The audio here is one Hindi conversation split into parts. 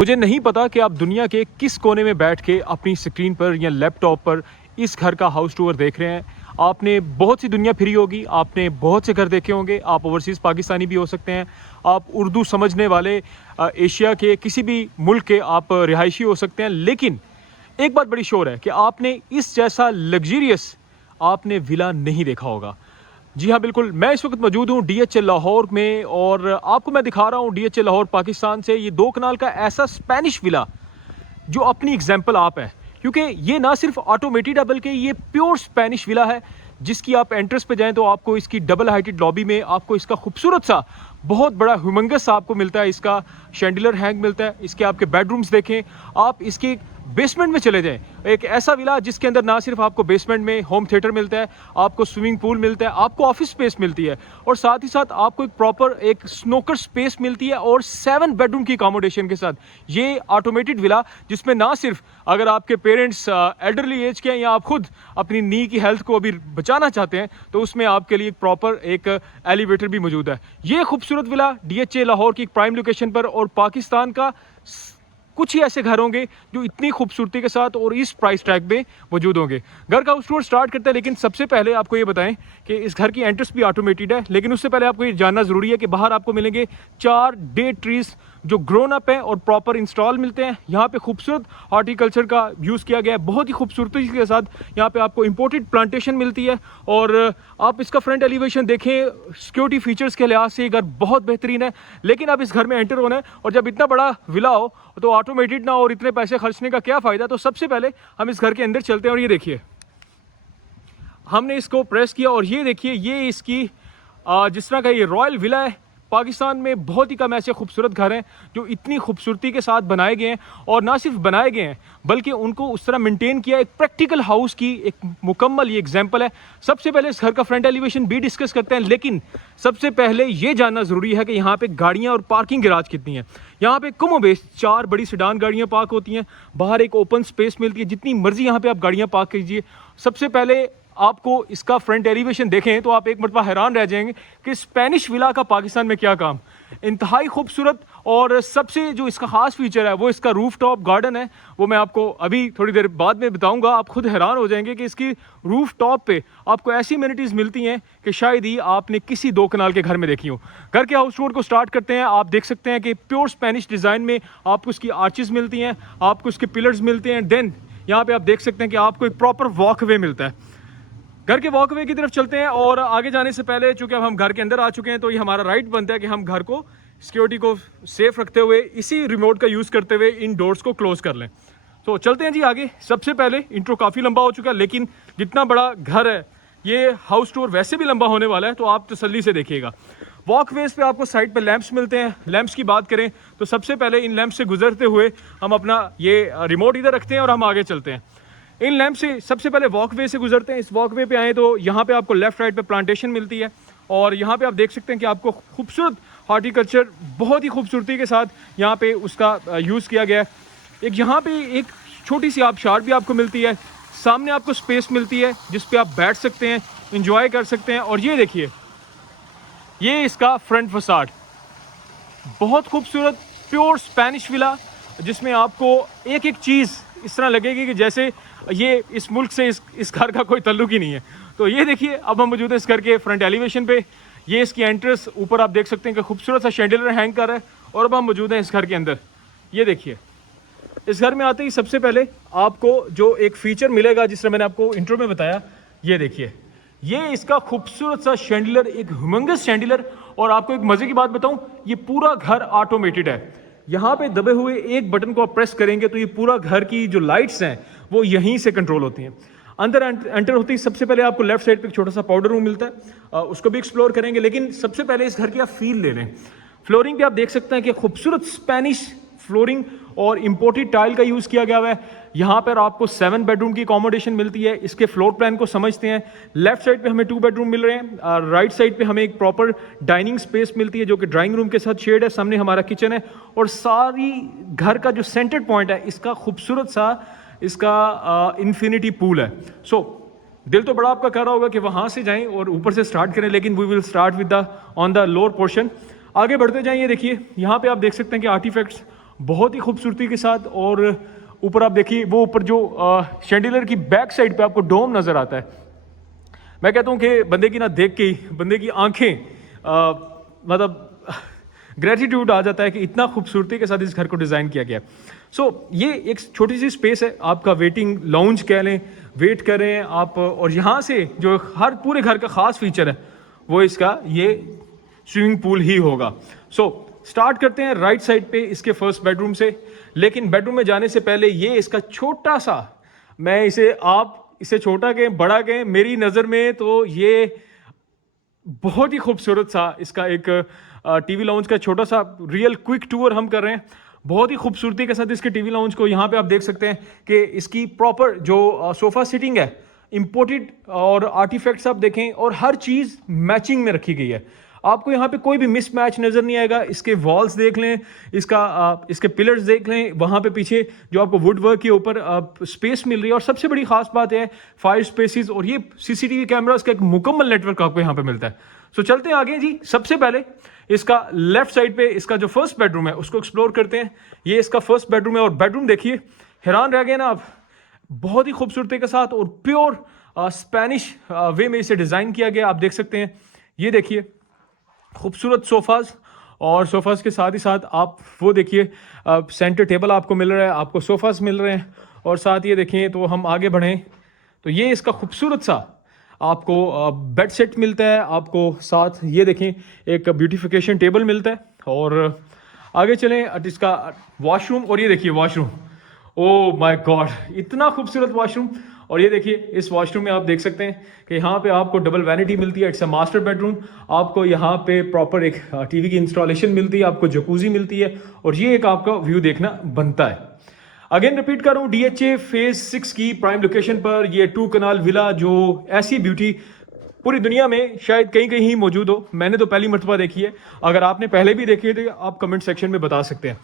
मुझे नहीं पता कि आप दुनिया के किस कोने में बैठ के अपनी स्क्रीन पर या लैपटॉप पर इस घर का हाउस टूर देख रहे हैं। आपने बहुत सी दुनिया फिरी होगी, आपने बहुत से घर देखे होंगे। आप ओवरसीज़ पाकिस्तानी भी हो सकते हैं, आप उर्दू समझने वाले एशिया के किसी भी मुल्क के आप रिहायशी हो सकते हैं। लेकिन एक बात बड़ी श्योर है कि आपने इस जैसा लग्जरियस आपने विला नहीं देखा होगा। जी हाँ, बिल्कुल। मैं इस वक्त मौजूद हूँ DHA लाहौर में और आपको मैं दिखा रहा हूँ DHA लाहौर पाकिस्तान से ये 2 कनाल का ऐसा स्पेनिश विला जो अपनी एग्जाम्पल आप है, क्योंकि ये ना सिर्फ ऑटोमेटेड है बल्कि ये प्योर स्पेनिश विला है जिसकी आप एंट्रेंस पे जाएं तो आपको इसकी डबल हाइटेड लॉबी में आपको इसका खूबसूरत सा बहुत बड़ा ह्यूमंगस आपको मिलता है। इसका शैंडिलर हैंग मिलता है। इसके आपके बेडरूम्स देखें, आप इसके बेसमेंट में चले जाएं, एक ऐसा विला जिसके अंदर ना सिर्फ आपको बेसमेंट में होम थिएटर मिलता है, आपको स्विमिंग पूल मिलता है, आपको ऑफिस स्पेस मिलती है और साथ ही साथ आपको एक प्रॉपर एक स्नोकर स्पेस मिलती है और 7 बेडरूम की अकोमोडेशन के साथ ये ऑटोमेटेड विला, जिसमें ना सिर्फ अगर आपके पेरेंट्स एल्डरली एज के हैं या आप खुद अपनी नी की हेल्थ को अभी बचाना चाहते हैं तो उसमें आपके लिए प्रॉपर एक एलिवेटर भी मौजूद है। ये खूबसूरत विला DHA लाहौर की प्राइम लोकेशन पर, और पाकिस्तान का कुछ ही ऐसे घर होंगे जो इतनी खूबसूरती के साथ और इस प्राइस टैग में मौजूद होंगे। घर का टूर स्टार्ट करते हैं, लेकिन सबसे पहले आपको ये बताएं कि इस घर की एंट्रेंस भी ऑटोमेटेड है। लेकिन उससे पहले आपको ये जानना ज़रूरी है कि बाहर आपको मिलेंगे 4 डेट ट्रीज जो ग्रोन अप हैं और प्रॉपर इंस्टॉल मिलते हैं। यहाँ पे खूबसूरत हॉर्टिकल्चर का यूज़ किया गया है, बहुत ही खूबसूरती के साथ यहाँ पे आपको इंपोर्टेड प्लांटेशन मिलती है। और आप इसका फ्रंट एलिवेशन देखें, सिक्योरिटी फीचर्स के लिहाज से ये घर बहुत बेहतरीन है। लेकिन अब इस घर में एंटर होना है और जब इतना बड़ा विला हो तो ऑटोमेटेड ना और इतने पैसे खर्चने का क्या फ़ायदा। तो सबसे पहले हम इस घर के अंदर चलते हैं और ये देखिए, हमने इसको प्रेस किया और ये देखिए, ये इसकी जिस तरह का ये रॉयल विला है। पाकिस्तान में बहुत ही कम ऐसे खूबसूरत घर हैं जो इतनी खूबसूरती के साथ बनाए गए हैं, और ना सिर्फ बनाए गए हैं बल्कि उनको उस तरह मेंटेन किया। एक प्रैक्टिकल हाउस की एक मुकम्मल ये एग्जांपल है। सबसे पहले इस घर का फ्रंट एलिवेशन भी डिस्कस करते हैं, लेकिन सबसे पहले ये जानना ज़रूरी है कि यहाँ पे गाड़ियाँ और पार्किंग गैराज कितनी है। यहाँ पे कम बेस 4 बड़ी सेडान गाड़ियाँ पार्क होती हैं, बाहर एक ओपन स्पेस मिलती है, जितनी मर्जी यहाँ पे आप गाड़ियाँ पार्क कीजिए। सबसे पहले आपको इसका फ्रंट एलिवेशन देखें तो आप एक मरतबा हैरान रह जाएंगे कि स्पेनिश विला का पाकिस्तान में क्या काम। इंतहाई खूबसूरत, और सबसे जो इसका ख़ास फीचर है वो इसका रूफ टॉप गार्डन है। वो मैं आपको अभी थोड़ी देर बाद में बताऊंगा। आप खुद हैरान हो जाएंगे कि इसकी रूफ टॉप पे आपको ऐसी एमिनिटीज़ मिलती हैं कि शायद ही आपने किसी 2 कनाल के घर में देखी हो। घर के हाउस टूर को स्टार्ट करते हैं। आप देख सकते हैं कि प्योर स्पेनिश डिज़ाइन में आपको इसकी आर्चेस मिलती हैं, आपको इसके पिलर्स मिलते हैं। देन यहाँ पर आप देख सकते हैं कि आपको एक प्रॉपर वॉकवे मिलता है। घर के वॉकवे की तरफ चलते हैं और आगे जाने से पहले, चूंकि अब हम घर के अंदर आ चुके हैं, तो ये हमारा राइट बनता है कि हम घर को सिक्योरिटी को सेफ रखते हुए इसी रिमोट का यूज़ करते हुए इन डोर्स को क्लोज कर लें। तो चलते हैं जी आगे। सबसे पहले इंट्रो काफ़ी लंबा हो चुका है, लेकिन जितना बड़ा घर है ये हाउस टूर वैसे भी लंबा होने वाला है, तो आप तसल्ली से देखिएगा। वॉकवेज पे आपको साइड पर लैंप्स मिलते हैं। लैंप्स की बात करें तो सबसे पहले इन लैंप से गुजरते हुए हम अपना ये रिमोट इधर रखते हैं और हम आगे चलते हैं। इन लैंप से सबसे पहले वॉकवे से गुजरते हैं। इस वॉकवे पे आए तो यहाँ पे आपको लेफ्ट राइट पे प्लांटेशन मिलती है, और यहाँ पे आप देख सकते हैं कि आपको खूबसूरत हॉर्टिकल्चर बहुत ही खूबसूरती के साथ यहाँ पे उसका यूज़ किया गया है। एक यहाँ पे एक छोटी सी आबशार भी आपको मिलती है। सामने आपको स्पेस मिलती है जिस पे आप बैठ सकते हैं, इंजॉय कर सकते हैं। और ये देखिए, ये इसका फ्रंट फसाड बहुत खूबसूरत प्योर स्पेनिश विला, जिसमें आपको एक एक चीज़ इस तरह लगेगी कि जैसे ये इस मुल्क से इस घर का कोई तल्लुक ही नहीं है। तो ये देखिए, अब हम मौजूद है इस घर के फ्रंट एलिवेशन पे। ये इसकी एंट्रेंस, ऊपर आप देख सकते हैं कि खूबसूरत सा शैंडिलर हैंग कर रहा है। और अब हम मौजूद हैं इस घर के अंदर। ये देखिए, इस घर में आते ही सबसे पहले आपको जो एक फ़ीचर मिलेगा, जिस तरह मैंने आपको इंट्रो में बताया, ये देखिए, ये इसका खूबसूरत सा शैंडिलर, एक ह्यूमंगस शैंडिलर। और आपको एक मज़े की बात बताऊं, ये पूरा घर ऑटोमेटेड है। यहाँ पे दबे हुए एक बटन को आप प्रेस करेंगे तो ये पूरा घर की जो लाइट्स हैं वो यहीं से कंट्रोल होती हैं। अंदर एंटर होती है सबसे पहले आपको लेफ्ट साइड पे एक छोटा सा पाउडर रूम मिलता है, उसको भी एक्सप्लोर करेंगे। लेकिन सबसे पहले इस घर की आप फील ले लें। फ्लोरिंग पे आप देख सकते हैं कि खूबसूरत स्पेनिश फ्लोरिंग और इम्पोर्टेड टाइल का यूज़ किया गया हुआ है। यहाँ पर आपको 7 बेडरूम की अकोमोडेशन मिलती है। इसके फ्लोर प्लान को समझते हैं। लेफ्ट साइड पे हमें 2 बेडरूम मिल रहे हैं, राइट साइड पे हमें एक प्रॉपर डाइनिंग स्पेस मिलती है जो कि ड्राइंग रूम के साथ शेड है। सामने हमारा किचन है, और सारी घर का जो सेंटर पॉइंट है इसका खूबसूरत सा इसका इन्फिनिटी पूल है। दिल तो बड़ा आपका कह रहा होगा कि वहाँ से जाएं और ऊपर से स्टार्ट करें, लेकिन we will start with the on the lower portion. आगे बढ़ते जाएं। ये देखिए, यहाँ पे आप देख सकते हैं कि आर्टिफैक्ट्स बहुत ही खूबसूरती के साथ। और ऊपर आप देखिए वो ऊपर जो शैंडिलियर की बैक साइड पे आपको डोम नज़र आता है। मैं कहता हूँ कि बंदे की ना देख के ही बंदे की आंखें मतलब ग्रेटिट्यूड आ जाता है कि इतना खूबसूरती के साथ इस घर को डिज़ाइन किया गया। सो ये एक छोटी सी स्पेस है, आपका वेटिंग लाउंज कह लें, वेट करें आप। और यहाँ से जो हर पूरे घर का ख़ास फीचर है वो इसका ये स्विमिंग पूल ही होगा। सो स्टार्ट करते हैं राइट साइड पे इसके फर्स्ट बेडरूम से। लेकिन बेडरूम में जाने से पहले ये इसका छोटा सा, मैं इसे आप इसे छोटा कहें बड़ा कहें, मेरी नज़र में तो ये बहुत ही खूबसूरत सा इसका एक टीवी लाउंज का छोटा सा रियल क्विक टूर हम कर रहे हैं। बहुत ही खूबसूरती के साथ इसके टीवी लाउंज को यहाँ पे आप देख सकते हैं कि इसकी प्रॉपर जो सोफ़ा सिटिंग है इंपोर्टेड और आर्टिफैक्ट्स आप देखें और हर चीज़ मैचिंग में रखी गई है। आपको यहाँ पे कोई भी मिसमैच नज़र नहीं आएगा। इसके वॉल्स देख लें, इसके पिलर्स देख लें, वहाँ पे पीछे जो आपको वुड वर्क के ऊपर स्पेस मिल रही है। और सबसे बड़ी खास बात है फायर स्पेसिस और ये सीसीटीवी कैमरास का एक मुकम्मल नेटवर्क आपको यहाँ पे मिलता है। सो चलते हैं आगे जी। सबसे पहले इसका लेफ्ट साइड पे इसका जो फर्स्ट बेडरूम है उसको एक्सप्लोर करते हैं। ये इसका फर्स्ट बेडरूम है और बेडरूम देखिए, हैरान रह गए ना आप, बहुत ही खूबसूरती के साथ और प्योर स्पेनिश वे में इसे डिज़ाइन किया गया। आप देख सकते हैं, ये देखिए खूबसूरत सोफ़ाज़, और सोफ़ाज़ के साथ ही साथ आप वो देखिए सेंटर टेबल आपको मिल रहा है, आपको सोफ़ाज़ मिल रहे हैं। और साथ ये देखें तो हम आगे बढ़ें तो ये इसका खूबसूरत सा आपको बेड सेट मिलता है। आपको साथ ये देखें एक ब्यूटिफिकेशन टेबल मिलता है। और आगे चलें इसका वॉशरूम, और ये देखिए वॉशरूम, ओ माय गॉड इतना खूबसूरत वॉशरूम। और ये देखिए इस वॉशरूम में आप देख सकते हैं कि यहाँ पे आपको डबल वैनिटी मिलती है। It's a master bedroom. आपको यहाँ पे प्रॉपर एक टीवी की इंस्टॉलेशन मिलती है, आपको जकूजी मिलती है और ये एक आपका व्यू देखना बनता है। अगेन रिपीट कर रहा हूँ, DHA फेज 6 की प्राइम लोकेशन पर ये 2 कनाल विला, जो ऐसी ब्यूटी पूरी दुनिया में शायद कहीं कहीं ही मौजूद हो। मैंने तो पहली मर्तबा देखी है। अगर आपने पहले भी देखी है तो आप कमेंट सेक्शन में बता सकते हैं।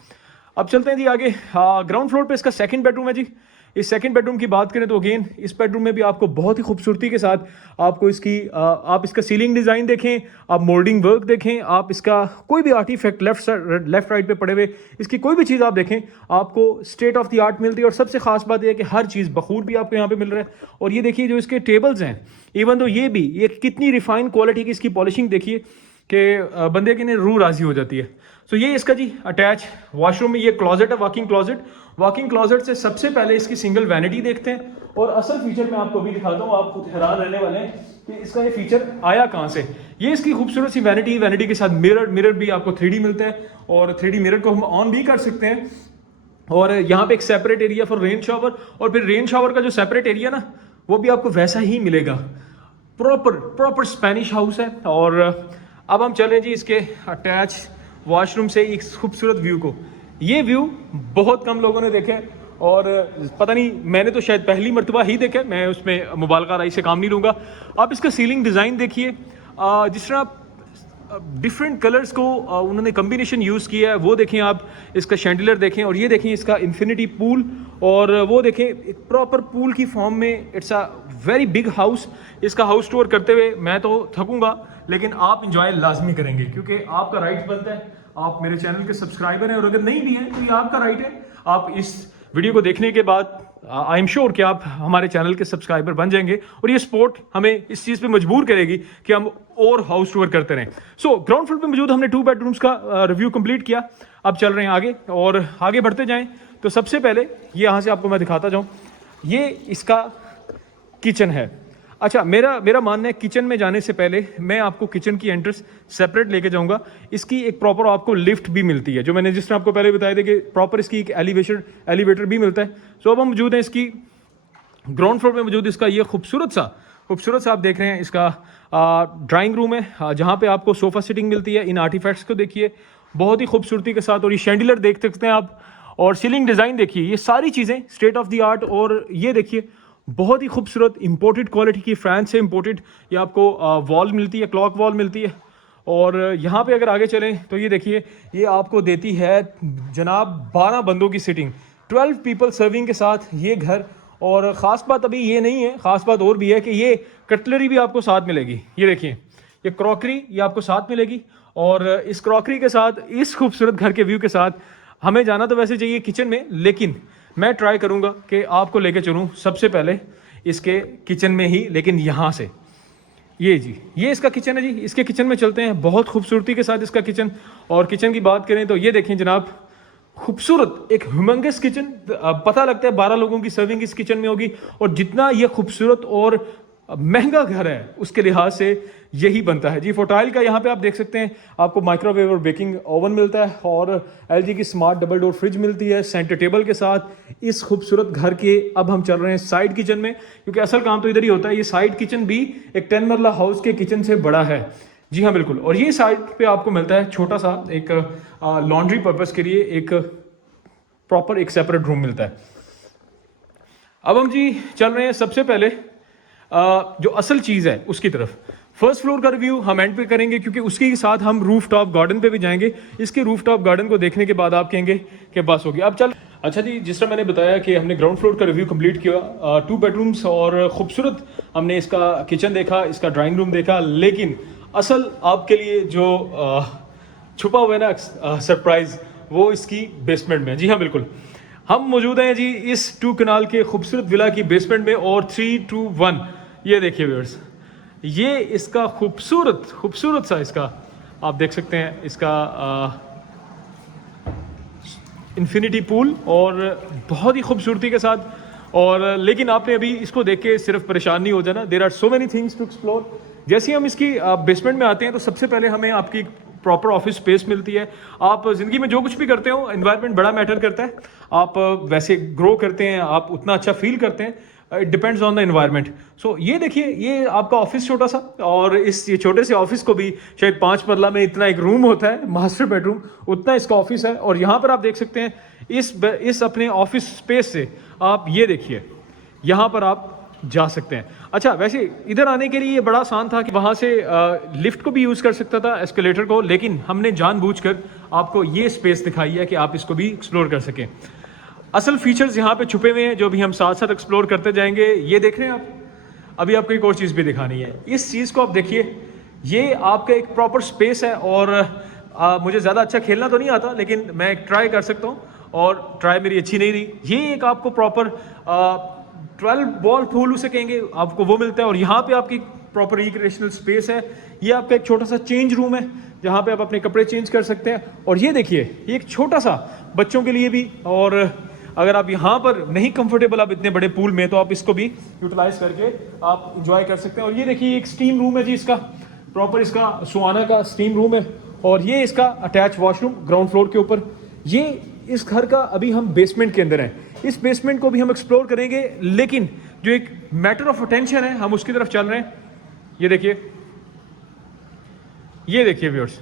अब चलते हैं जी आगे। ग्राउंड फ्लोर पे इसका सेकंड बेडरूम है जी। इस सेकंड बेडरूम की बात करें तो अगेन इस बेडरूम में भी आपको बहुत ही खूबसूरती के साथ आपको आप इसका सीलिंग डिज़ाइन देखें, आप मोल्डिंग वर्क देखें, आप इसका कोई भी आर्टिफैक्ट लेफ्ट राइट पे पड़े हुए इसकी कोई भी चीज़ आप देखें, आपको स्टेट ऑफ द आर्ट मिलती है। और सबसे खास बात यह है कि हर चीज़ बखूर भी आपको यहाँ पे मिल रहा है। और ये देखिए जो इसके टेबल्स हैं, इवन तो ये कितनी रिफाइंड क्वालिटी की इसकी पॉलिशिंग देखिए कि बंदे की ने रूह राजी हो जाती है। सो ये इसका जी अटैच वॉशरूम में ये क्लॉजेट है, वॉकिंग क्लॉजेट। वॉकिंग क्लॉजेट से सबसे पहले इसकी सिंगल वैनिटी देखते हैं और असल फीचर मैं आपको अभी दिखाता हूँ। आप खुद हैरान रहने वाले हैं कि इसका ये फीचर आया कहाँ से। ये इसकी खूबसूरत सी वैनिटी के साथ मिरर भी आपको 3D मिलता है और 3D मिरर को हम ऑन भी कर सकते हैं। और यहाँ पे एक separate area for rain shower, और फिर रेन शावर का जो सेपरेट एरिया ना वो भी आपको वैसा ही मिलेगा। प्रॉपर स्पेनिश हाउस है। और अब हम चलें जी इसके अटैच वॉशरूम से एक खूबसूरत व्यू को। ये व्यू बहुत कम लोगों ने देखे और पता नहीं, मैंने तो शायद पहली मर्तबा ही देखा। मैं उसमें मुबालगा राय से काम नहीं लूँगा। आप इसका सीलिंग डिज़ाइन देखिए, जिस तरह डिफरेंट कलर्स को उन्होंने कम्बिनेशन यूज़ किया है वो देखें। आप इसका शैंडिलियर देखें और ये देखें इसका इन्फिनिटी पूल, और वो देखें एक प्रॉपर पूल की फॉर्म में। It's a very big house. इसका हाउस टूर करते हुए मैं तो थकूंगा, लेकिन आप इंजॉय लाजमी करेंगे क्योंकि आपका राइट बनता है। आप मेरे चैनल के सब्सक्राइबर हैं और अगर नहीं भी हैं तो ये आपका राइट है। आप इस वीडियो को देखने के बाद आई एम श्योर कि आप हमारे चैनल के सब्सक्राइबर बन जाएंगे और ये सपोर्ट हमें इस चीज़ पे मजबूर करेगी कि हम और हाउस टूर करते रहें। सो ग्राउंड फ्लोर पे मौजूद हमने 2 बेडरूम्स का रिव्यू कंप्लीट किया। अब चल रहे हैं आगे और आगे बढ़ते जाएं तो सबसे पहले ये यहाँ से आपको मैं दिखाता जाऊँ, ये इसका किचन है। अच्छा, मेरा मानना है किचन में जाने से पहले मैं आपको किचन की एंट्रेंस सेपरेट लेके जाऊंगा। इसकी एक प्रॉपर आपको लिफ्ट भी मिलती है, जो मैंने जिस तरह आपको पहले बताया था कि प्रॉपर इसकी एक एलिवेटर भी मिलता है। सो अब हम मौजूद हैं इसकी ग्राउंड फ्लोर में मौजूद इसका ये खूबसूरत सा आप देख रहे हैं इसका ड्राइंग रूम है, जहाँ पे आपको सोफ़ा सिटिंग मिलती है। इन आर्टिफैक्ट्स को देखिए बहुत ही खूबसूरती के साथ, और ये शैंडिलियर देख सकते हैं आप, और सीलिंग डिज़ाइन देखिए, ये सारी चीज़ें स्टेट ऑफ द आर्ट। और ये देखिए बहुत ही खूबसूरत इंपोर्टेड क्वालिटी की फ्रांस से इंपोर्टेड ये आपको वॉल मिलती है, क्लॉक वॉल मिलती है। और यहाँ पे अगर आगे चलें तो ये देखिए ये आपको देती है जनाब 12 बंदों की सिटिंग, 12 पीपल सर्विंग के साथ ये घर। और ख़ास बात अभी ये नहीं है, ख़ास बात और भी है कि ये कटलरी भी आपको साथ मिलेगी। ये देखिए ये क्रॉकरी ये आपको साथ मिलेगी, और इस क्रॉकरी के साथ, इस खूबसूरत घर के व्यू के साथ हमें जाना तो वैसे चाहिए किचन में, लेकिन मैं ट्राई करूँगा कि आपको लेके चलूँ सबसे पहले इसके किचन में ही, लेकिन यहाँ से। ये जी, ये इसका किचन है जी, इसके किचन में चलते हैं। बहुत खूबसूरती के साथ इसका किचन। और किचन की बात करें तो ये देखें जनाब, खूबसूरत एक ह्यूमंगस किचन। पता लगता है 12 लोगों की सर्विंग इस किचन में होगी। और जितना ये खूबसूरत और महंगा घर है उसके लिहाज से यही बनता है जी। फोटाइल का यहाँ पे आप देख सकते हैं, आपको माइक्रोवेव और बेकिंग ओवन मिलता है, और एलजी की स्मार्ट डबल डोर फ्रिज मिलती है सेंटर टेबल के साथ इस खूबसूरत घर के। अब हम चल रहे हैं साइड किचन में, क्योंकि असल काम तो इधर ही होता है। ये साइड किचन भी एक 10 मरला हाउस के किचन से बड़ा है। जी हाँ बिल्कुल। और ये साइड पे आपको मिलता है छोटा सा एक लॉन्ड्री पर्पस के लिए एक प्रॉपर एक सेपरेट रूम मिलता है। अब हम जी चल रहे हैं सबसे पहले जो असल चीज़ है उसकी तरफ। फर्स्ट फ्लोर का रिव्यू हम एंड पे करेंगे, क्योंकि उसके साथ हम रूफ टॉप गार्डन पे भी जाएंगे। इसके रूफ टॉप गार्डन को देखने के बाद आप कहेंगे कि बस हो गया अब चल। अच्छा जी, जिस तरह मैंने बताया कि हमने ग्राउंड फ्लोर का रिव्यू कंप्लीट किया, 2 बेडरूम्स और खूबसूरत हमने इसका किचन देखा, इसका ड्राइंग रूम देखा। लेकिन असल आपके लिए जो छुपा हुआ है ना सरप्राइज, वो इसकी बेसमेंट में। जी हाँ बिल्कुल, हम मौजूद हैं जी इस 2 कनाल के खूबसूरत विला की बेसमेंट में। और 321 ये देखिए व्यूअर्स, ये इसका खूबसूरत सा इसका आप देख सकते हैं इसका इन्फिनिटी पूल, और बहुत ही खूबसूरती के साथ। और लेकिन आपने अभी इसको देख के सिर्फ परेशान नहीं हो जाना, there are so many things to explore. जैसे ही हम इसकी बेसमेंट में आते हैं तो सबसे पहले हमें आपकी प्रॉपर ऑफिस स्पेस मिलती है। आप ज़िंदगी में जो कुछ भी करते हो, एनवायरनमेंट बड़ा मैटर करता है। आप वैसे ग्रो करते हैं, आप उतना अच्छा फील करते हैं, it depends on the environment. So ये देखिए, ये आपका ऑफिस छोटा सा, और ये छोटे से ऑफिस को भी शायद 5 मरला में इतना एक रूम होता है, मास्टर बेडरूम, उतना इसका ऑफिस है। और यहाँ पर आप देख सकते हैं इस अपने ऑफिस स्पेस से आप ये देखिए, यहाँ पर आप जा सकते हैं। अच्छा, वैसे इधर आने के लिए ये बड़ा आसान था कि वहाँ से लिफ्ट को भी यूज़ कर सकता था, एस्केलेटर को, लेकिन हमने जानबूझकर आपको ये स्पेस दिखाई है कि आप इसको भी एक्सप्लोर कर सकें। असल फीचर्स यहाँ पे छुपे हुए हैं जो भी हम साथ साथ एक्सप्लोर करते जाएंगे। ये देख रहे हैं आप, अभी आपको एक और चीज़ भी दिखानी है। इस चीज़ को आप देखिए, ये आपका एक प्रॉपर स्पेस है। और मुझे ज़्यादा अच्छा खेलना तो नहीं आता, लेकिन मैं ट्राई कर सकता हूँ, और ट्राई मेरी अच्छी नहीं रही। ये एक आपको प्रॉपर 12 बॉल पूल उसे कहेंगे, आपको वो मिलता है। और यहाँ पे आपकी प्रॉपर रिक्रिएशनल स्पेस है। ये आपका एक छोटा सा चेंज रूम है, जहाँ पे आप अपने कपड़े चेंज कर सकते हैं। और ये देखिए, ये एक छोटा सा बच्चों के लिए भी, और अगर आप यहाँ पर नहीं कंफर्टेबल आप इतने बड़े पूल में, तो आप इसको भी यूटिलाइज करके आप इंजॉय कर सकते हैं। और ये देखिए, एक स्टीम रूम है जी, इसका प्रॉपर इसका सुहाना का स्टीम रूम है। और ये इसका अटैच वॉशरूम ग्राउंड फ्लोर के ऊपर। ये इस घर का अभी हम बेसमेंट के अंदर हैं, इस बेसमेंट को भी हम एक्सप्लोर करेंगे। लेकिन जो एक मैटर ऑफ अटेंशन है, हम उसकी तरफ चल रहे हैं। ये देखिए व्यूअर्स,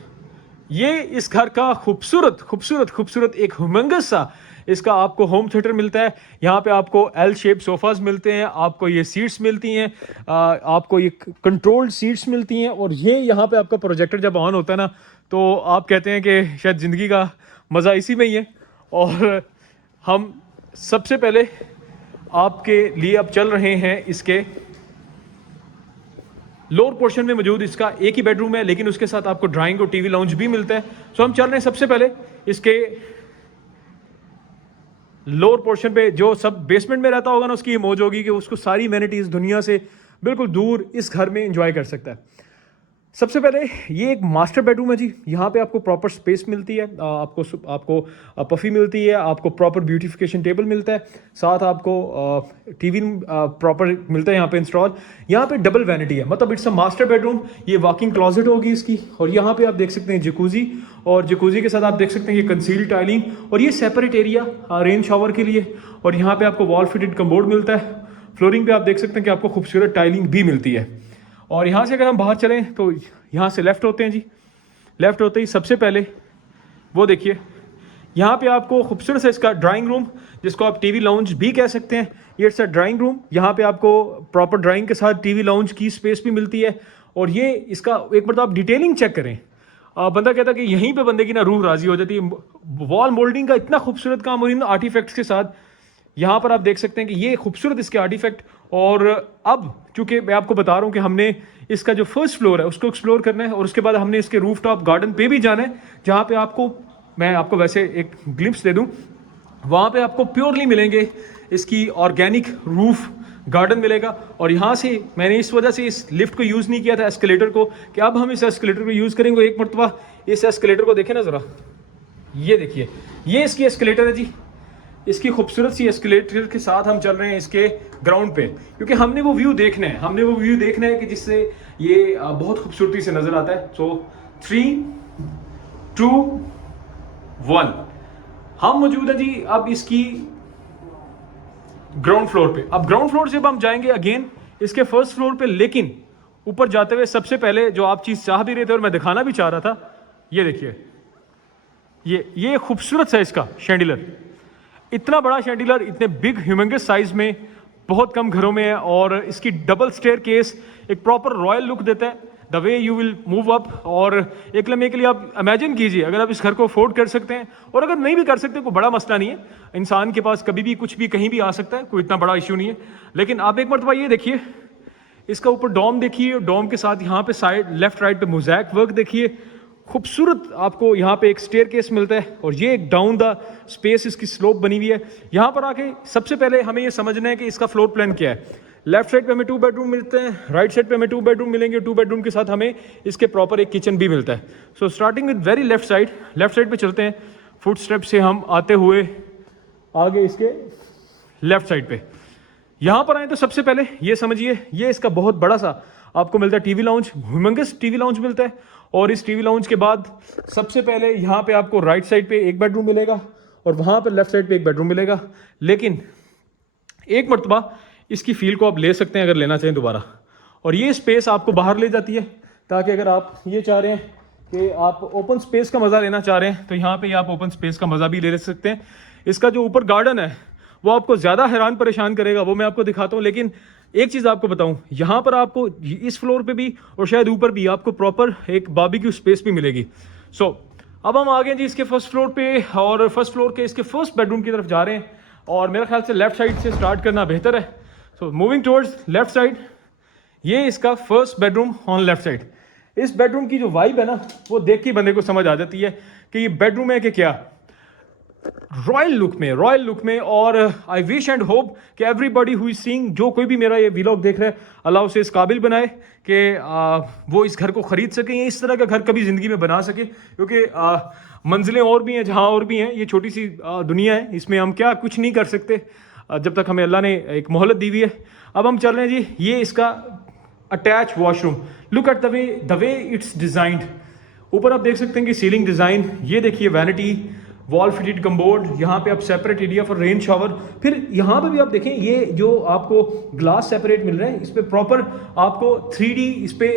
ये इस घर का खूबसूरत एक ह्यूमंगस सा इसका आपको होम थिएटर मिलता है। यहाँ पे आपको एल शेप सोफाज मिलते हैं, आपको ये सीट्स मिलती हैं, आपको ये कंट्रोल्ड सीट्स मिलती हैं। और ये यहाँ पे आपका प्रोजेक्टर जब ऑन होता है ना, तो आप कहते हैं कि शायद ज़िंदगी का मज़ा इसी में ही है। और हम सबसे पहले आपके लिए अब चल रहे हैं इसके लोअर पोर्शन में मौजूद इसका एक ही बेडरूम है, लेकिन उसके साथ आपको ड्राइंग और टीवी लाउंज भी मिलता है। सो हम चल रहे हैं सबसे पहले इसके लोअर पोर्शन पे। जो सब बेसमेंट में रहता होगा ना, उसकी ये मौज होगी कि उसको सारी एमेनिटीज दुनिया से बिल्कुल दूर इस घर में एंजॉय कर सकता है। सबसे पहले ये एक मास्टर बेडरूम है जी। यहाँ पे आपको प्रॉपर स्पेस मिलती है, आपको पफ़ी मिलती है, आपको प्रॉपर ब्यूटिफिकेशन टेबल मिलता है, साथ आपको टीवी प्रॉपर मिलता है यहाँ पे इंस्टॉल। यहाँ पे डबल वैनिटी है, मतलब इट्स अ मास्टर बेडरूम। ये वॉकिंग क्लॉजेट होगी इसकी। और यहाँ पे आप देख सकते हैं जकूजी, और जकूजी के साथ आप देख सकते हैं ये कंसील्ड टाइलिंग, और ये सेपरेट एरिया रेन शावर के लिए। और यहाँ पे आपको वॉल फिटेड कमोड मिलता है। फ्लोरिंग पे आप देख सकते हैं कि आपको खूबसूरत टाइलिंग भी मिलती है। और यहाँ से अगर हम बाहर चलें तो यहाँ से लेफ़्ट होते हैं जी। लेफ़्ट होते ही सबसे पहले वो देखिए, यहाँ पे आपको खूबसूरत सा इसका ड्राइंग रूम, जिसको आप टीवी लाउंज भी कह सकते हैं। ये इट्स अ ड्राइंग रूम। यहाँ पे आपको प्रॉपर ड्राइंग के साथ टीवी लाउंज की स्पेस भी मिलती है। और ये इसका एक बार आप डिटेलिंग चेक करें, बंदा कहता है कि यहीं पे बंदे की ना रूह राजी हो जाती है। वॉल मोल्डिंग का इतना खूबसूरत काम और इन आर्टिफैक्ट्स के साथ यहाँ पर आप देख सकते हैं कि ये खूबसूरत इसके आर्टिफैक्ट। और अब चूंकि मैं आपको बता रहा हूँ कि हमने इसका जो फर्स्ट फ्लोर है उसको एक्सप्लोर करना है, और उसके बाद हमने इसके रूफ टॉप गार्डन पे भी जाना है, जहाँ पे आपको मैं आपको वैसे एक ग्लिम्स दे दूं, वहाँ पे आपको प्योरली मिलेंगे इसकी ऑर्गेनिक रूफ गार्डन मिलेगा। और यहाँ से मैंने इस वजह से इस लिफ्ट को यूज़ नहीं किया था एस्केलेटर को, कि अब हम इस एस्केलेटर को यूज़ करेंगे। एक मरतबा इस एस्केलेटर को देखें ना ज़रा, ये देखिए, ये इसकी एस्केलेटर है जी। इसकी खूबसूरत सी एस्केलेटर के साथ हम चल रहे हैं इसके ग्राउंड पे, क्योंकि हमने वो व्यू देखना है, हमने वो व्यू देखना है कि जिससे ये बहुत खूबसूरती से नज़र आता है। सो 3, 2, 1 हम मौजूद हैं जी अब इसकी ग्राउंड फ्लोर पे। अब ग्राउंड फ्लोर से अब हम जाएंगे अगेन इसके फर्स्ट फ्लोर पे, लेकिन ऊपर जाते हुए सबसे पहले जो आप चीज़ चाह भी रहे थे और मैं दिखाना भी चाह रहा था, ये देखिए, ये खूबसूरत साइज का शैंडिलर। इतना बड़ा शैंडिलर इतने बिग ह्यूमंगस साइज में बहुत कम घरों में है, और इसकी डबल स्टेयर केस एक प्रॉपर रॉयल लुक देता है। The way you will move up, और एक लम्हे के लिए आप इमेजिन कीजिए अगर आप इस घर को अफोर्ड कर सकते हैं, और अगर नहीं भी कर सकते कोई बड़ा मसला नहीं है, इंसान के पास कभी भी कुछ भी कहीं भी आ सकता है, कोई इतना बड़ा इशू नहीं है। लेकिन आप एक मरतबा ये देखिए, इसका ऊपर डोम देखिए, डोम के साथ यहाँ पे साइड लेफ्ट राइट पे मोज़ैक वर्क देखिए, खूबसूरत आपको यहाँ पे एक स्टेयर केस मिलता है, और ये एक डाउन द स्पेस इसकी स्लोप बनी हुई है। यहाँ पर आके सबसे पहले हमें ये समझना है कि इसका फ्लोर प्लान क्या है। लेफ्ट साइड पे हमें 2 बेडरूम मिलते हैं, राइट साइड पे हमें 2 बेडरूम मिलेंगे, 2 बेडरूम के साथ हमें इसके प्रॉपर एक किचन भी मिलता है। So starting with very left side पे चलते हैं, फुट स्टेप से हम आते हुए आगे इसके लेफ्ट साइड पे यहाँ पर आए तो सबसे पहले ये समझिए, ये इसका बहुत बड़ा सा आपको मिलता है TV lounge, humongous TV lounge मिलता है। और इस टीवी लाउंज के बाद सबसे पहले यहाँ पे आपको राइट साइड पे एक बेडरूम मिलेगा, और वहाँ पर लेफ्ट साइड पे एक बेडरूम मिलेगा। लेकिन एक मरतबा इसकी फील को आप ले सकते हैं अगर लेना चाहें दोबारा, और ये स्पेस आपको बाहर ले जाती है, ताकि अगर आप ये चाह रहे हैं कि आप ओपन स्पेस का मज़ा लेना चाह रहे हैं, तो यहाँ पे आप ओपन स्पेस का मज़ा भी ले सकते हैं। इसका जो ऊपर गार्डन है वो आपको ज़्यादा हैरान परेशान करेगा, वो मैं आपको दिखाता हूँ। लेकिन एक चीज़ आपको बताऊँ, यहाँ पर आपको इस फ्लोर पे भी और शायद ऊपर भी आपको प्रॉपर एक बारबेक्यू स्पेस भी मिलेगी। सो अब हम आ गए जी इसके फर्स्ट फ्लोर पे, और फर्स्ट फ्लोर के इसके फर्स्ट बेडरूम की तरफ जा रहे हैं, और मेरे ख्याल से लेफ्ट साइड से स्टार्ट करना बेहतर है। So moving towards left side, ये इसका first bedroom on left side. इस बेडरूम की जो वाइब है ना, वो देख के बंदे को समझ आ जाती है कि ये बेडरूम है कि क्या, रॉयल लुक में। और आई विश एंड होप कि एवरीबॉडी हु इज सीइंग, जो कोई भी मेरा ये व्लॉग देख रहा है, अल्लाह उसे इस काबिल बनाए कि वो इस घर को ख़रीद सके, इस तरह का घर कभी ज़िंदगी में बना सके। क्योंकि मंजिलें और भी हैं जहाँ और भी हैं, ये छोटी सी दुनिया है, इसमें हम क्या कुछ नहीं कर सकते जब तक हमें अल्लाह ने एक मोहलत दी हुई है। अब हम चल रहे हैं जी, ये इसका attach washroom. Look at the way it's designed. ऊपर आप देख सकते हैं कि सीलिंग डिज़ाइन, ये देखिए वैनिटी, वॉल फिटेड कम्बोर्ड, यहाँ पे आप separate area for rain shower. फिर यहाँ पे भी आप देखें, ये जो आपको ग्लास सेपरेट मिल रहा है, इस पे प्रॉपर आपको 3D इस पे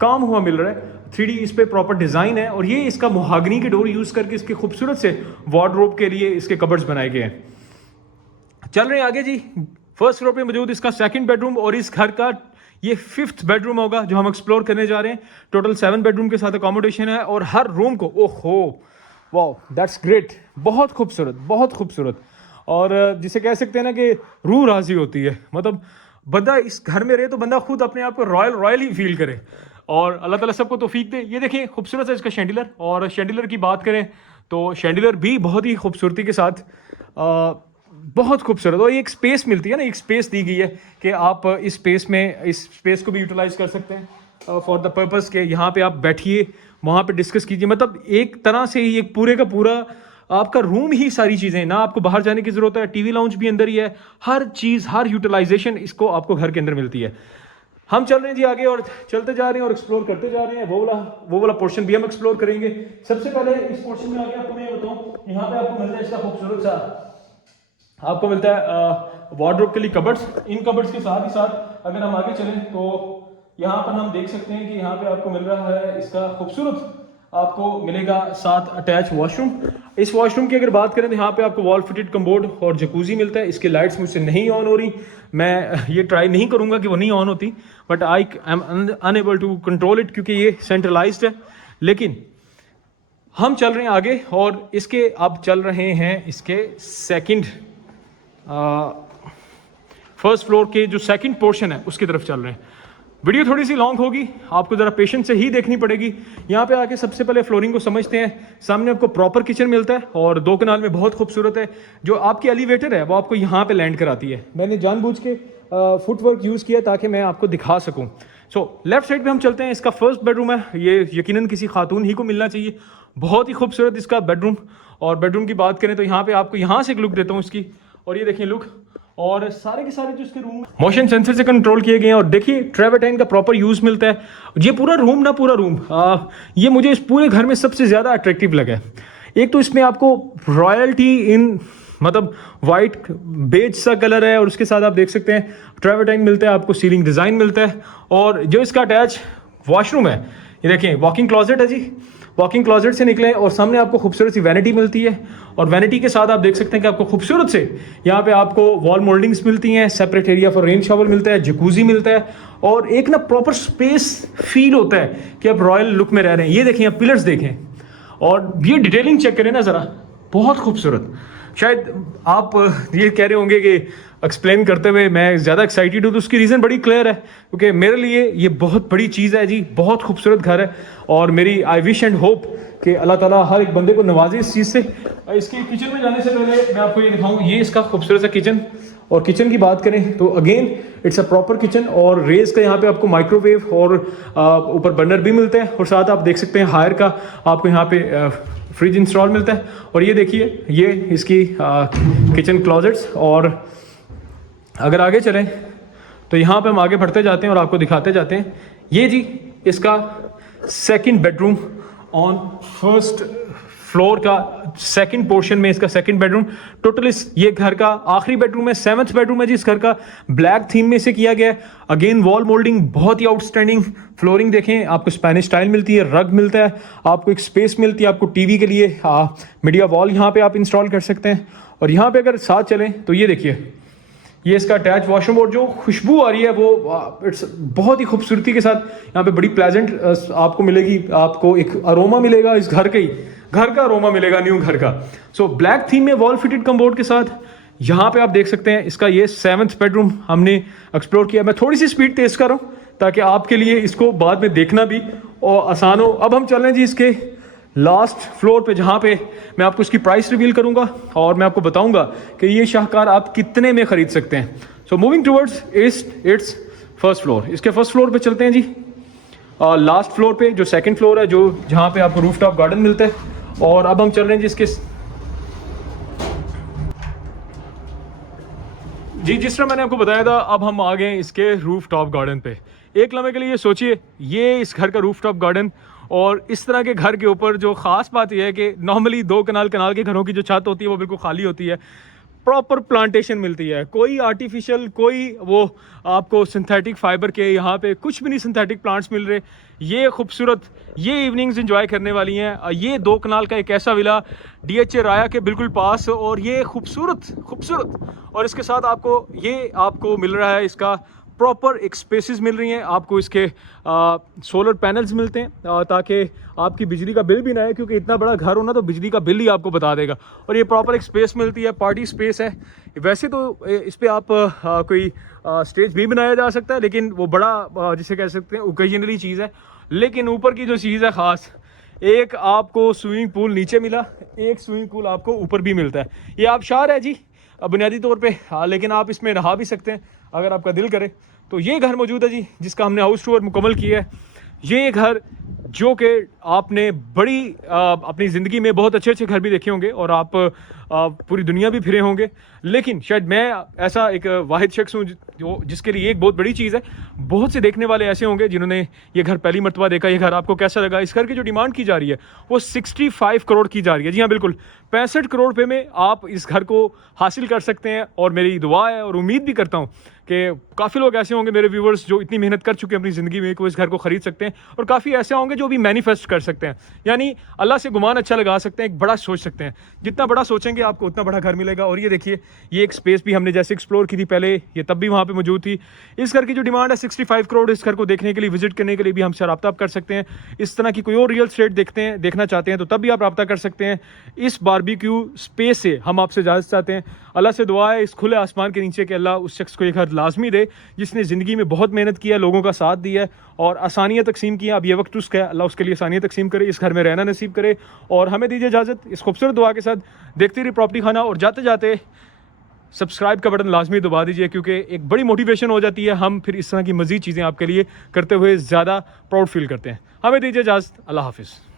काम हुआ मिल रहा है, 3D इस पे प्रॉपर डिज़ाइन है। और ये इसका मोहागनी के डोर यूज़ करके इसके खूबसूरत से वार्डरोब के लिए इसके कबर्ड्स बनाए गए हैं। चल रहे हैं आगे जी, फर्स्ट फ्लोर पे मौजूद इसका सेकंड बेडरूम, और इस घर का ये 5th बेडरूम होगा जो हम एक्सप्लोर करने जा रहे हैं। टोटल 7 बेडरूम के साथ अकोमोडेशन है, और हर रूम को, ओहो वाओ दैट्स ग्रेट, बहुत खूबसूरत। और जिसे कह सकते हैं ना कि रूह राजी होती है, मतलब बंदा इस घर में रहे तो बंदा खुद अपने आप को रॉयल ही फील करे, और अल्लाह ताला सबको तौफीक दे। ये देखिए खूबसूरत है इसका शैंडिलर। और शैंडिलर की बात करें तो शैंडिलर भी बहुत ही खूबसूरती के साथ बहुत खूबसूरत, और एक स्पेस मिलती है ना, एक स्पेस दी गई है कि आप इस स्पेस को भी यूटिलाइज कर सकते हैं फॉर द पर्पस के यहाँ पे आप बैठिए, वहाँ पे डिस्कस कीजिए। मतलब एक तरह से ही एक पूरे का पूरा आपका रूम ही सारी चीज़ें, ना आपको बाहर जाने की ज़रूरत है, टीवी लाउंज भी अंदर ही है, हर चीज़, हर यूटिलाइजेशन इसको आपको घर के अंदर मिलती है। हम चल रहे हैं जी आगे, और चलते जा रहे हैं और एक्सप्लोर करते जा रहे हैं। वो वाला पोर्शन भी हम एक्सप्लोर करेंगे। सबसे पहले इस पोर्शन में आगे आपको मैं बताऊँ, यहाँ पे आपको मिलता है इसका खूबसूरत सा, आपको मिलता है वार्डरोब के लिए कबर्ड्स। इन कबर्ड्स के साथ ही साथ अगर हम आगे चलें तो यहाँ पर हम देख सकते हैं कि यहाँ पे आपको मिल रहा है इसका खूबसूरत, आपको मिलेगा साथ अटैच वॉशरूम। इस वॉशरूम की अगर बात करें तो यहाँ पे आपको वॉल फिटेड कम्बोर्ड और जकूजी मिलता है। इसकी लाइट्स मुझसे नहीं ऑन हो रही, मैं ये ट्राई नहीं करूँगा कि वो नहीं ऑन होती, but I am unable to control it क्योंकि ये सेंट्रलाइज्ड है। लेकिन हम चल रहे हैं आगे, और इसके अब चल रहे हैं इसके फर्स्ट फ्लोर के जो सेकंड पोर्शन है उसकी तरफ चल रहे हैं। वीडियो थोड़ी सी लॉन्ग होगी, आपको ज़रा पेशेंस से ही देखनी पड़ेगी। यहाँ पे आके सबसे पहले फ्लोरिंग को समझते हैं। सामने आपको प्रॉपर किचन मिलता है और 2 कनाल में बहुत खूबसूरत है। जो आपकी एलिवेटर है वो आपको यहाँ पे लैंड कराती है। मैंने जानबूझ के फुटवर्क यूज़ किया ताकि मैं आपको दिखा सकूँ। सो लेफ्ट साइड पे हम चलते हैं। इसका फर्स्ट बेडरूम है। ये यकीनन किसी खातून ही को मिलना चाहिए। बहुत ही खूबसूरत इसका बेडरूम। और बेडरूम की बात करें तो यहाँ पे आपको यहाँ से एक लुक देता हूँ इसकी, और ये देखिए लुक। और सारे के सारे जो इसके रूम मोशन सेंसर से कंट्रोल किए गए हैं। और देखिए ट्रेवर्टाइन का प्रॉपर यूज़ मिलता है। ये पूरा रूम ये मुझे इस पूरे घर में सबसे ज़्यादा अट्रैक्टिव लगा है। एक तो इसमें आपको रॉयल्टी इन मतलब वाइट बेज सा कलर है, और उसके साथ आप देख सकते हैं ट्रेवर्टाइन मिलता है, आपको सीलिंग डिज़ाइन मिलता है। और जो इसका अटैच वॉशरूम है, ये देखें वॉकिंग क्लॉजेट है जी। वॉकिंग क्लॉजेट से निकले और सामने आपको खूबसूरत सी वैनिटी मिलती है। और वैनिटी के साथ आप देख सकते हैं कि आपको खूबसूरत से यहाँ पे आपको वॉल मोल्डिंग्स मिलती हैं, separate area for rain shower मिलता है, जकूजी मिलता है, और एक ना प्रॉपर स्पेस फील होता है कि आप रॉयल लुक में रह रहे हैं। ये देखें, आप पिलर्स देखें और ये डिटेलिंग चेक करें ना ज़रा, बहुत खूबसूरत। शायद आप ये कह रहे होंगे कि एक्सप्लेन करते हुए मैं ज़्यादा एक्साइटेड हूँ, तो उसकी रीज़न बड़ी क्लियर है, क्योंकि मेरे लिए ये बहुत बड़ी चीज़ है जी। बहुत खूबसूरत घर है और मेरी आई विश एंड होप कि अल्लाह ताला हर एक बंदे को नवाजे इस चीज़ से। इसके किचन में जाने से पहले मैं आपको ये दिखाऊँ, ये इसका खूबसूरत सा किचन। और किचन की बात करें तो again it's a proper kitchen, और रेज का यहाँ पे आपको माइक्रोवेव और ऊपर बर्नर भी मिलता है। और साथ आप देख सकते हैं हायर का आपको यहाँ पे फ्रिज इंस्टॉल मिलता है। और ये देखिए ये इसकी किचन क्लॉजेट्स। और अगर आगे चलें तो यहाँ पे हम आगे बढ़ते जाते हैं और आपको दिखाते जाते हैं। ये जी इसका second bedroom on first floor का सेकंड पोर्शन में इसका सेकंड बेडरूम। टोटल इस ये घर का आखिरी बेडरूम है, 7th बेडरूम है जी इस घर का। ब्लैक थीम में से किया गया है। अगेन वॉल मोल्डिंग बहुत ही आउटस्टैंडिंग। फ्लोरिंग देखें, आपको स्पेनिश टाइल मिलती है, रग मिलता है, आपको एक स्पेस मिलती है, आपको टीवी के लिए मीडिया वॉल यहाँ पे आप इंस्टॉल कर सकते हैं। और यहाँ पे अगर साथ चलें तो ये देखिए ये इसका अटैच वॉशरूम, और जो खुशबू आ रही है वो इट्स बहुत ही खूबसूरती के साथ यहाँ पे बड़ी प्लेजेंट आपको मिलेगी। आपको एक अरोमा मिलेगा इस घर का अरोमा मिलेगा न्यू घर का। सो ब्लैक थीम में वॉल फिटेड कमोड के साथ यहाँ पे आप देख सकते हैं इसका ये 7th बेडरूम हमने एक्सप्लोर किया। मैं थोड़ी सी स्पीड तेज कर रहा हूँ ताकि आपके लिए इसको बाद में देखना भी और आसान हो। अब हम चल रहे हैं जी इसके लास्ट फ्लोर पे, जहाँ पे मैं आपको इसकी प्राइस रिवील करूंगा और मैं आपको बताऊंगा कि ये शाहकार आप कितने में खरीद सकते हैं। So moving towards it's first floor. इसके फर्स्ट फ्लोर पे चलते हैं जी। लास्ट फ्लोर पे जो सेकंड फ्लोर है, जो जहाँ पे आपको रूफ टॉप गार्डन मिलता है। और अब हम चल रहे हैं जी इसके जी जिस तरह मैंने आपको बताया था, अब हम आ गए इसके रूफ टॉप गार्डन पे। एक लम्हे के लिए ये सोचिए, ये इस घर का रूफ टॉप गार्डन। और इस तरह के घर के ऊपर जो ख़ास बात यह है कि नॉर्मली 2 कनाल के घरों की जो छत होती है वो बिल्कुल खाली होती है। प्रॉपर प्लांटेशन मिलती है, कोई आर्टिफिशियल, कोई वो आपको सिंथेटिक फाइबर के यहाँ पे कुछ भी नहीं, सिंथेटिक प्लांट्स मिल रहे। ये खूबसूरत ये इवनिंग्स एंजॉय करने वाली हैं। ये 2 कनाल का एक ऐसा विला DHA राया के बिल्कुल पास, और ये खूबसूरत। और इसके साथ आपको मिल रहा है इसका प्रॉपर एक स्पेसेस मिल रही हैं आपको। इसके सोलर पैनल्स मिलते हैं ताकि आपकी बिजली का बिल भी ना आए, क्योंकि इतना बड़ा घर हो ना तो बिजली का बिल ही आपको बता देगा। और ये प्रॉपर एक स्पेस मिलती है, पार्टी स्पेस है। वैसे तो इस पे आप कोई स्टेज भी बनाया जा सकता है, लेकिन वो बड़ा जिसे कह सकते हैं ओकेजनली चीज़ है। लेकिन ऊपर की जो चीज़ है ख़ास, एक आपको स्विमिंग पूल नीचे मिला, एक स्विमिंग पूल आपको ऊपर भी मिलता है। ये आबशार है जी बुनियादी तौर पे, लेकिन आप इसमें नहा भी सकते हैं अगर आपका दिल करे। तो ये घर मौजूद है जी जिसका हमने हाउस टूर मुकम्मल किया है। ये घर जो कि आपने बड़ी अपनी ज़िंदगी में बहुत अच्छे घर भी देखे होंगे और आप पूरी दुनिया भी फिरे होंगे, लेकिन शायद मैं ऐसा एक वाहिद शख्स हूँ जिसके लिए एक बहुत बड़ी चीज़ है। बहुत से देखने वाले ऐसे होंगे जिन्होंने ये घर पहली मरतबा देखा। ये घर आपको कैसा लगा? इस घर की जो डिमांड की जा रही है वो 65 करोड़ की जा रही है। जी हाँ बिल्कुल, 65 करोड़ रुपये में आप इस घर को हासिल कर सकते हैं। और मेरी दुआ है और उम्मीद भी करता हूँ कि काफ़ी लोग ऐसे होंगे मेरे व्यूवर्स जो इतनी मेहनत कर चुके हैं अपनी ज़िंदगी में, को इस घर को ख़रीद सकते हैं। और काफ़ी ऐसे होंगे जो भी मैनिफेस्ट कर सकते हैं, यानी अल्लाह से गुमान अच्छा लगा सकते हैं, एक बड़ा सोच सकते हैं। जितना बड़ा सोचेंगे आपको उतना बड़ा घर मिलेगा। और ये देखिए, ये एक स्पेस भी हमने जैसे एक्सप्लोर की थी पहले, ये तब भी वहाँ पे मौजूद थी। इस घर की जो डिमांड है 65 करोड़। इस घर को देखने के लिए, विजिट करने के लिए भी हमसे रब्ता कर सकते हैं। इस तरह की कोई और रियल एस्टेट देखना चाहते हैं तो तब भी आप रब्ता कर सकते हैं। इस बारबेक्यू स्पेस से हम आपसे इजाज़त चाहते हैं। अल्लाह से दुआ है इस खुले आसमान के नीचे कि अल्लाह उस शख्स को एक घर लाजमी दे जिसने ज़िंदगी में बहुत मेहनत किया, लोगों का साथ दिया है और आसानियाँ तकसीम की। अब ये वक्त उसका है, अल्लाह उसके लिए आसानियाँ तकसीम करे, इस घर में रहना नसीब करे। और हमें दीजिए इजाज़त इस खूबसूरत दुआ के साथ। देखते रहिए प्रॉपर्टी खाना, और जाते जाते सब्सक्राइब का बटन लाजमी दबा दीजिए, क्योंकि एक बड़ी मोटिवेशन हो जाती है, हम फिर इस तरह की मज़ीद चीज़ें आपके लिए करते हुए ज़्यादा प्राउड फील करते हैं। हमें दीजिए इजाज़त, अल्लाह हाफिज़।